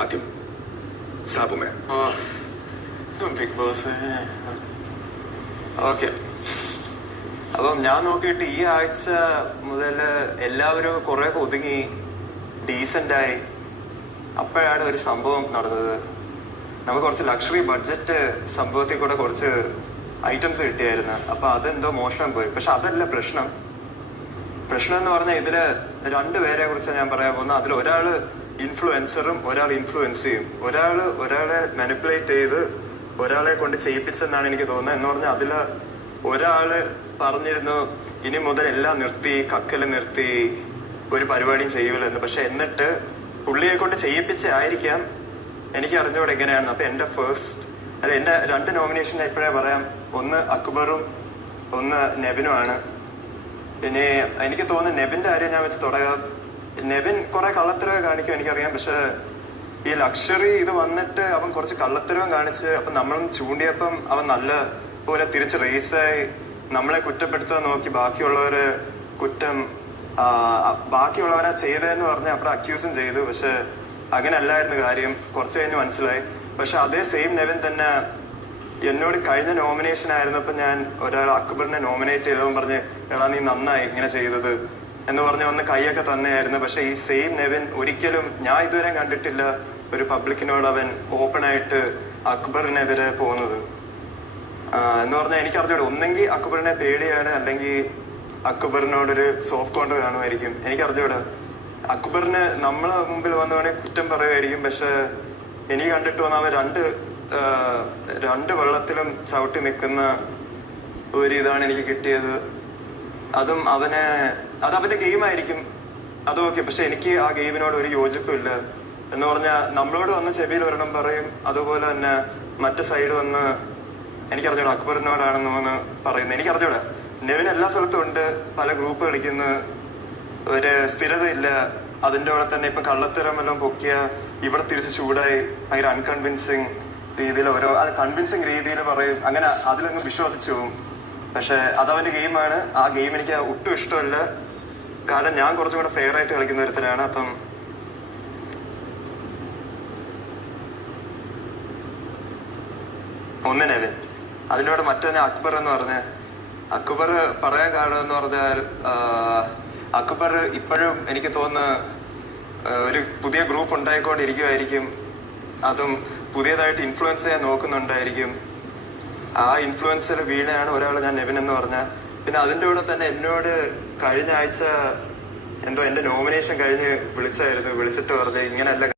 ആദ്യം സാബുമേ. Big boss. Okay, അപ്പം ഞാൻ നോക്കിയിട്ട് ഈ ആഴ്ച മുതൽ എല്ലാവരും കുറെ ഒതുങ്ങി ഡീസൻ്റായി. അപ്പോഴാണ് ഒരു സംഭവം നടന്നത്. നമുക്ക് കുറച്ച് ലക്ഷറി ബഡ്ജറ്റ് സംഭവത്തിൽ കൂടെ കുറച്ച് ഐറ്റംസ് കിട്ടിയായിരുന്നു. അപ്പം അതെന്തോ മോഷണം പോയി. പക്ഷെ അതല്ല പ്രശ്നം. പ്രശ്നം എന്ന് പറഞ്ഞാൽ ഇതില് രണ്ടുപേരെ കുറിച്ച് ഞാൻ പറയാൻ പോകുന്നത്. അതിൽ ഒരാള് ഇൻഫ്ലുവൻസറും ഒരാൾ ഇൻഫ്ലുവൻസ് ചെയ്യും. ഒരാളെ മാനിപ്പുലേറ്റ് ചെയ്ത് ഒരാളെ കൊണ്ട് ചെയ്യിപ്പിച്ചെന്നാണ് എനിക്ക് തോന്നുന്നത്. എന്ന് പറഞ്ഞാൽ അതില് ഒരാള് പറഞ്ഞിരുന്നു ഇനി മുതൽ എല്ലാം നിർത്തി, കക്കല് നിർത്തി, ഒരു പരിപാടിയും ചെയ്യൂലെന്ന്. പക്ഷെ എന്നിട്ട് പുള്ളിയെ കൊണ്ട് ചെയ്യിപ്പിച്ചായിരിക്കാം, എനിക്ക് അറിഞ്ഞൂടെ എങ്ങനെയാണ്. അപ്പൊ എന്റെ എന്റെ 2 നോമിനേഷൻ ഇപ്പോഴേ പറയാം. ഒന്ന് അക്ബറും ഒന്ന് നെവിനുമാണ്. പിന്നെ എനിക്ക് തോന്നുന്നു നെവിന്റെ കാര്യം ഞാൻ വെച്ച് തുടങ്ങാം. നെവിൻ കുറെ കള്ളത്തരവ് കാണിക്കും, എനിക്കറിയാം. പക്ഷെ ഈ ലക്ഷറി ഇത് വന്നിട്ട് അവൻ കുറച്ച് കള്ളത്തരവും കാണിച്ച് അപ്പൊ നമ്മളൊന്ന് ചൂണ്ടിയപ്പം അവൻ നല്ല പോലെ തിരിച്ച് റേസായി നമ്മളെ കുറ്റപ്പെടുത്താൻ നോക്കി. ബാക്കിയുള്ളവര് ബാക്കിയുള്ളവരാ ചെയ്തതെന്ന് പറഞ്ഞ് അവിടെ അക്യൂസും ചെയ്തു. പക്ഷെ അങ്ങനെ അല്ലായിരുന്നു കാര്യം. കുറച്ച് കഴിഞ്ഞ് മനസ്സിലായി. പക്ഷെ അതേ സെയിം നെവിൻ തന്നെ എന്നോട് കഴിഞ്ഞ നോമിനേഷൻ ആയിരുന്നപ്പോ ഞാൻ ഒരാൾ അക്ബറിനെ നോമിനേറ്റ് ചെയ്തവൻ പറഞ്ഞ് എടാ നീ നന്നായി ഇങ്ങനെ ചെയ്തത് എന്ന് പറഞ്ഞ് വന്ന് കൈയൊക്കെ തന്നെയായിരുന്നു. പക്ഷെ ഈ സെയിം നെവിൻ ഒരിക്കലും ഞാൻ ഇതുവരെ കണ്ടിട്ടില്ല ഒരു പബ്ലിക്കിനോട് അവൻ ഓപ്പൺ ആയിട്ട് അക്ബറിനെതിരെ പോകുന്നത്. എന്ന് പറഞ്ഞാൽ എനിക്ക് അറിഞ്ഞൂടെ, ഒന്നെങ്കിൽ അക്ബറിനെ പേടിയാണ്, അല്ലെങ്കിൽ അക്ബറിനോടൊരു സോഫ്റ്റ് കോർണർ കാണുമായിരിക്കും. എനിക്ക് അറിഞ്ഞൂടെ. അക്ബറിന് നമ്മളെ മുമ്പിൽ വന്ന് വേണേൽ കുറ്റം പറയുമായിരിക്കും. പക്ഷെ എനിക്ക് കണ്ടിട്ട് വന്ന അവൻ രണ്ട് വെള്ളത്തിലും ചവിട്ടി നിൽക്കുന്ന ഒരു ഇതാണ് എനിക്ക് കിട്ടിയത്. അതും അതവന്റെ ഗെയിമായിരിക്കും, അത് ഓക്കെ. പക്ഷെ എനിക്ക് ആ ഗെയിമിനോട് ഒരു യോജിപ്പില്ല. എന്ന് പറഞ്ഞാൽ നമ്മളോട് വന്ന് ചെവിയിൽ ഒരെണ്ണം പറയും, അതുപോലെ തന്നെ മറ്റു സൈഡ് വന്ന് എനിക്കറിഞ്ഞൂടാ അക്ബറിനോടാണെന്ന് വന്ന് പറയുന്നത്. എനിക്കറിഞ്ഞൂടാ. നെവിൻ എല്ലാ സ്ഥലത്തും ഉണ്ട്, പല ഗ്രൂപ്പ് കളിക്കുന്ന, ഒരു സ്ഥിരതയില്ല. അതിൻ്റെ കൂടെ തന്നെ ഇപ്പൊ കള്ളത്തരം എല്ലാം പൊക്കിയ ഇവിടെ തിരിച്ച് ചൂടായി ഭയങ്കര അൺകൺവിൻസിങ് രീതിയിൽ കൺവിൻസിങ് രീതിയിൽ പറയും. അങ്ങനെ അതിലങ്ങ് വിശ്വസിച്ചു പോകും. പക്ഷെ അതവന്റെ ഗെയിമാണ്. ആ ഗെയിം എനിക്ക് ഒട്ടും ഇഷ്ടമല്ല. കാരണം ഞാൻ കുറച്ചും കൂടെ ഫെയർ ആയിട്ട് കളിക്കുന്ന ഒരുത്തരാണ്. അപ്പം ഒന്ന് നെവിൻ, അതിനോട് മറ്റൊന്ന് അക്ബർ എന്ന് പറഞ്ഞ അക്ബർ പറയാൻ കാരണം എന്ന് പറഞ്ഞാൽ അക്ബർ ഇപ്പോഴും എനിക്ക് തോന്നുന്നു ഒരു പുതിയ ഗ്രൂപ്പ് ഉണ്ടായിക്കൊണ്ടിരിക്കുമായിരിക്കും. അതും പുതിയതായിട്ട് ഇൻഫ്ലുവൻസ് ചെയ്യാൻ നോക്കുന്നുണ്ടായിരിക്കും. ആ ഇൻഫ്ലുവൻസിൽ വീണയാണ് ഒരാൾ ഞാൻ നെവിൻ എന്ന് പറഞ്ഞ. പിന്നെ അതിൻ്റെ കൂടെ തന്നെ എന്നോട് കഴിഞ്ഞ ആഴ്ച എന്തോ എൻ്റെ നോമിനേഷൻ കഴിഞ്ഞ് വിളിച്ചിട്ട് പറഞ്ഞ് ഇങ്ങനെയല്ല